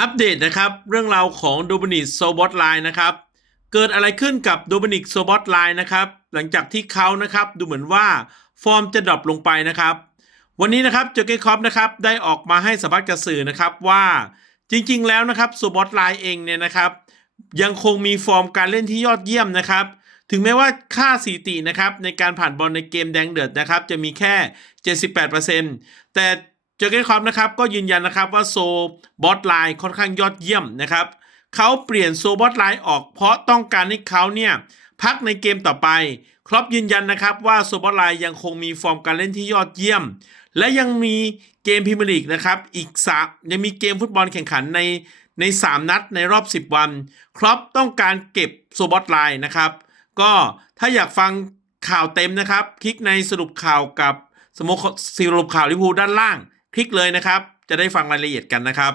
อัปเดตนะครับเรื่องราวของโดมินิกโซบอตไลน์นะครับเกิดอะไรขึ้นกับโดมินิกโซบอตไลน์นะครับหลังจากที่เขานะครับดูเหมือนว่าฟอร์มจะดรอปลงไปนะครับ วันนี้นะครับเจอเกคอปนะครับได้ออกมาให้สัมภาษณ์กับสื่อนะครับว่าจริงๆแล้วนะครับโซบอตไลน์เองเนี่ยนะครับยังคงมีฟอร์มการเล่นที่ยอดเยี่ยมนะครับ ถึงแม้ว่าค่าสถิตินะครับในการผ่านบอลในเกมแดงเดือดนะครับจะมีแค่ 78%แต่ เจอเกนคอมนะครับก็ยืนยันนะครับว่าโซบอทไลน์ค่อนข้างยอดเยี่ยมนะครับเขาเปลี่ยนโซบอทไลน์ออกเพราะต้องการให้เขาเนี่ยพักในเกมต่อไป ครอปยืนยันนะครับว่าโซบอทไลน์ยังคงมีฟอร์มการเล่นที่ยอดเยี่ยม และยังมีเกมพรีเมียร์ลีกนะครับอีกสามยังมีเกมฟุตบอลแข่งขันในใน 3 นัดในรอบ 10 วัน ครอปต้องการเก็บโซบอทไลน์นะครับก็ถ้าอยากฟังข่าวเต็มนะครับ คลิกในสรุปข่าวกับสโมคสรุปข่าวลิพูด้านล่าง คลิกเลยนะครับ จะได้ฟังรายละเอียดกันนะครับ